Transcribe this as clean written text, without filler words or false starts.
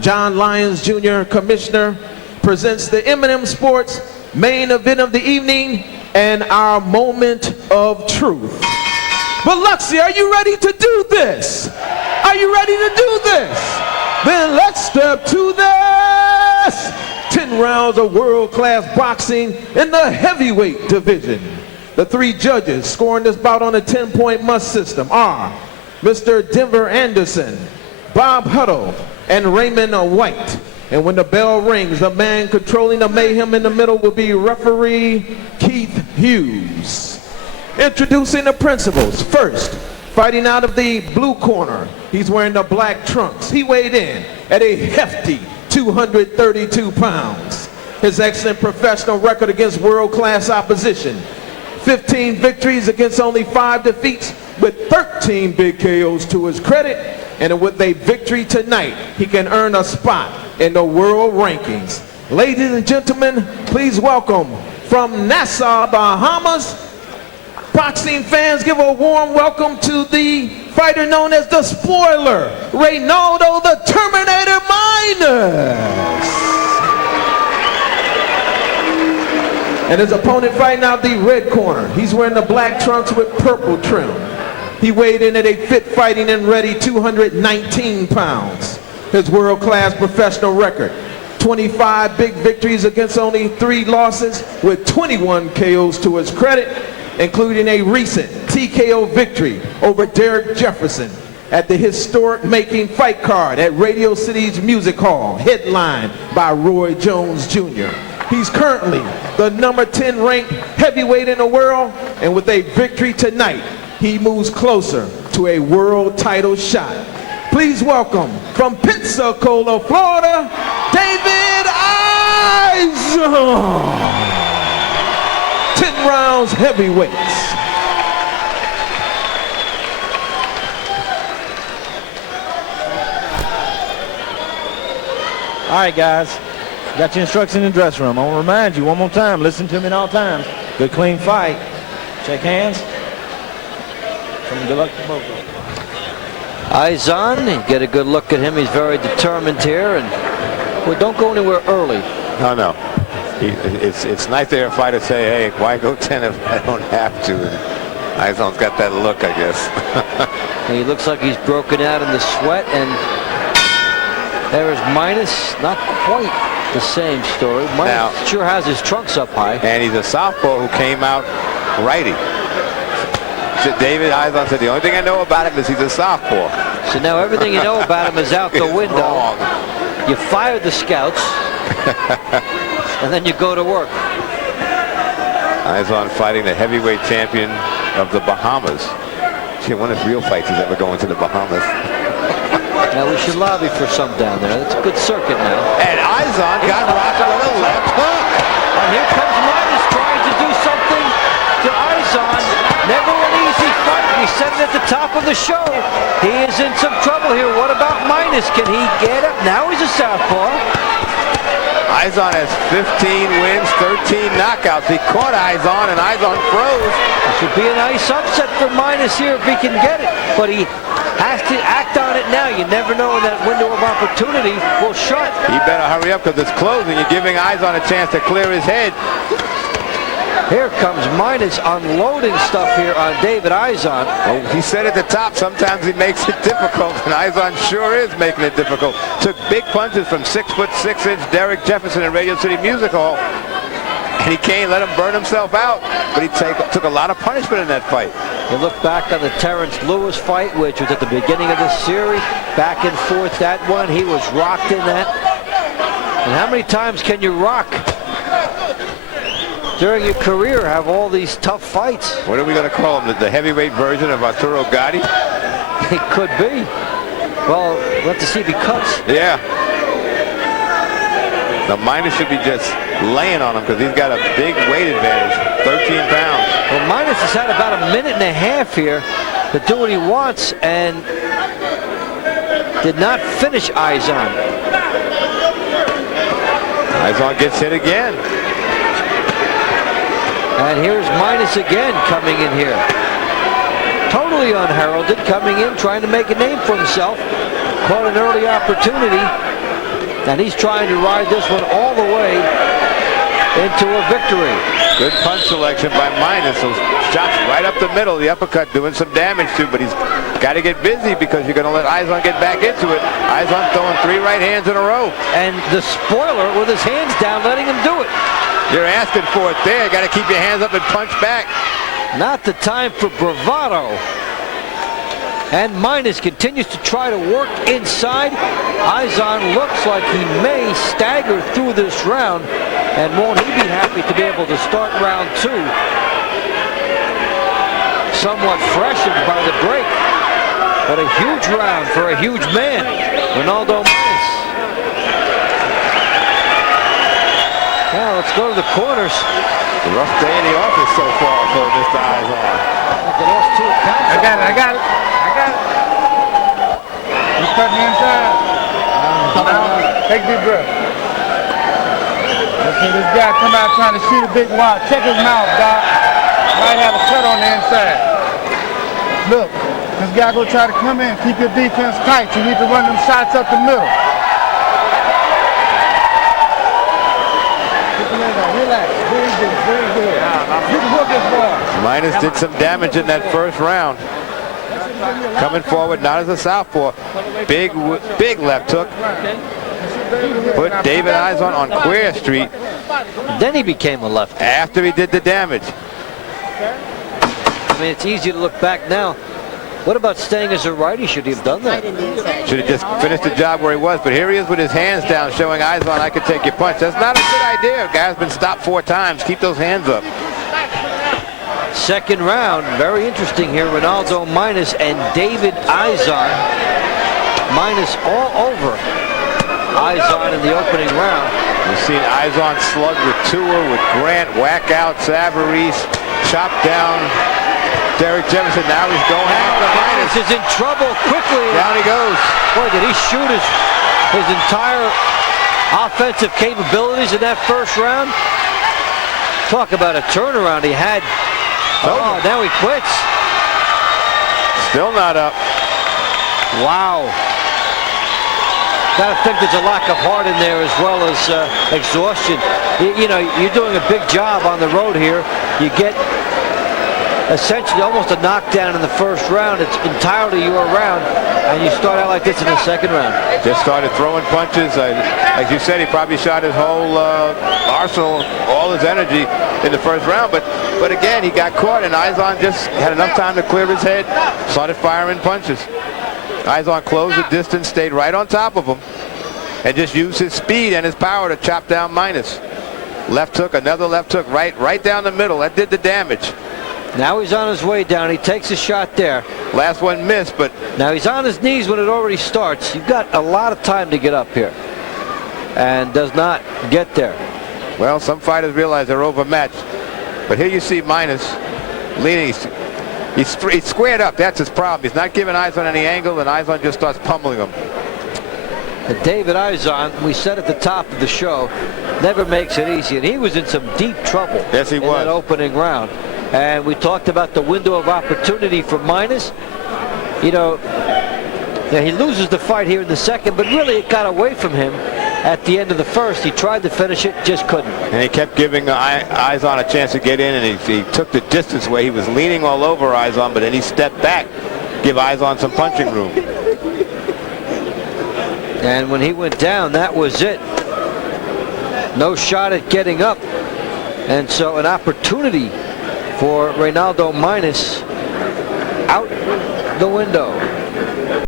John Lyons Jr., Commissioner, presents the M&M Sports main event of the evening and our moment of truth. But Luxie, are you ready to do this? Are you ready to do this? Then let's step to this. 10 rounds of world-class boxing in the heavyweight division. The 3 judges scoring this bout on a 10-point must system are Mr. Denver Anderson, Bob Huddle, and Raymond White. And when the bell rings, the man controlling the mayhem in the middle will be referee Keith Hughes. Introducing the principals. First, fighting out of the blue corner, he's wearing the black trunks. He weighed in at a hefty 232 pounds. His excellent professional record against world-class opposition. 15 victories against only 5 defeats with 13 big KOs to his credit. And with a victory tonight, he can earn a spot in the world rankings. Ladies and gentlemen, please welcome from Nassau, Bahamas, boxing fans, give a warm welcome to the fighter known as the Spoiler, Reynaldo the Terminator Minus. And his opponent fighting out the red corner. He's wearing the black trunks with purple trim. He weighed in at a fit fighting and ready 219 pounds. His world-class professional record, 25 big victories against only 3 losses with 21 KOs to his credit, including a recent TKO victory over Derek Jefferson at the historic Making Fight card at Radio City's Music Hall, headlined by Roy Jones Jr. He's currently the number 10 ranked heavyweight in the world, and with a victory tonight, he moves closer to a world title shot. Please welcome from Pensacola, Florida, David Izon. 10 rounds heavyweights. All right, guys. Got your instructions in the dressing room. I want to remind you one more time. Listen to me at all times. Good, clean fight. Shake hands. Good luck to both of them. Izon, you get a good look at him. He's very determined here, and well, don't go anywhere early. No. It's nice to hear a fighter say, "Hey, why go 10 if I don't have to?" And Izon's got that look, I guess. He looks like he's broken out in the sweat, and there is Minus. Not quite the same story. Minus now, sure has his trunks up high. And he's a southpaw who came out righty. David Izon said the only thing I know about him is he's a southpaw. So now everything you know about him is out the window. Wrong. You fire the scouts, and then you go to work. Izon fighting the heavyweight champion of the Bahamas. Gee, one of his real fights is ever going to the Bahamas. Now we should lobby for some down there. That's a good circuit now. And Izon got rocked with a left hook. And here comes Minus trying to do something to Izon. Never an easy fight. We said it at the top of the show. He is in some trouble here. What about Minus? Can he get up? Now he's a southpaw. Izon has 15 wins, 13 knockouts. He caught Izon, and Izon froze. This would be a nice upset for Minus here if he can get it. But he has to act on it now. You never know when that window of opportunity will shut. He better hurry up because it's closing. You're giving Izon a chance to clear his head. Here comes Minus unloading stuff here on David Izon. Oh, he said at the top, sometimes he makes it difficult, and Izon sure is making it difficult. Took big punches from 6'6" Derek Jefferson in Radio City Music Hall, and he can't let him burn himself out, but he took a lot of punishment in that fight. You look back on the Terrence Lewis fight, which was at the beginning of this series, back and forth that one. He was rocked in that. And how many times can you rock during your career, have all these tough fights? What are we going to call him? The heavyweight version of Arturo Gatti? It could be. Well, we'll have to see if he cuts. Yeah. The Minus should be just laying on him because he's got a big weight advantage, 13 pounds. Well, Minus has had about a minute and a half here to do what he wants and did not finish Izon. Izon gets hit again. And here's Minus again coming in here. Totally unheralded, coming in, trying to make a name for himself. Caught an early opportunity. And he's trying to ride this one all the way into a victory. Good punch selection by Minus. Those shots right up the middle. The uppercut doing some damage too, but he's got to get busy because you're going to let Izon get back into it. Izon throwing 3 right hands in a row. And the spoiler with his hands down, letting him do it. You're asking for it there. Got to keep your hands up and punch back. Not the time for bravado. And Minus continues to try to work inside. Izon looks like he may stagger through this round. And won't he be happy to be able to start round 2 somewhat freshened by the break. But a huge round for a huge man, Reynaldo Minus. Now let's go to the corners. A rough day in the office so far for Mr. Izon. The last 2 accounts. I got it. You cut me inside. Take a deep breath. Let's see this guy come out trying to shoot a big wide. Check his mouth, Doc. Might have a cut on the inside. Look, this guy gonna try to come in. Keep your defense tight. You need to run them shots up the middle. Relax. Very good. Very good. You can hook this ball. Minus did some damage in that first round. Coming forward, not as a southpaw. Big left hook. Put David Izon on Queer Street. Then he became a lefty. After he did the damage. I mean, it's easy to look back now. What about staying as a righty? Should he have done that? Should have just finished the job where he was. But here he is with his hands down, showing Izon, I can take your punch. That's not a good idea. Guy's been stopped 4 times. Keep those hands up. Second round, very interesting here. Reynaldo Minus and David Izon. Minus all over Izon in the opening round. We've seen Izon slug with Tua, with Grant, whack out Savarese, chop down Derek Jefferson. Now he's going after Minus. Is in trouble quickly. Down he goes. Boy, did he shoot his entire offensive capabilities in that first round. Talk about a turnaround he had. Oh, now he quits. Still not up. Wow. Gotta think there's a lack of heart in there as well as exhaustion. You know, you're doing a big job on the road here. You get essentially almost a knockdown in the first round. It's entirely your round, and you start out like this in the second round. Just started throwing punches. As you said, he probably shot his whole arsenal, all his energy in the first round. But again, he got caught, and Izon just had enough time to clear his head, started firing punches. Izon closed the distance, stayed right on top of him, and just used his speed and his power to chop down Minus. Left hook, another left hook, right down the middle. That did the damage. Now he's on his way down. He takes a shot there. Last one missed, but now he's on his knees when it already starts. You've got a lot of time to get up here, and does not get there. Well, some fighters realize they're overmatched. But here you see Minus leaning. He's squared up. That's his problem. He's not giving Izon any angle, and Izon just starts pummeling him. And David Izon, we said at the top of the show, never makes it easy. And he was in some deep trouble. Yes, he was. In that opening round. And we talked about the window of opportunity for Minus. You know, he loses the fight here in the second, but really it got away from him at the end of the first. He tried to finish it, just couldn't. And he kept giving Izon a chance to get in, and he took the distance where he was leaning all over Izon, but then he stepped back, give Izon some punching room. And when he went down, that was it. No shot at getting up. And so an opportunity for Reynaldo Minus out the window.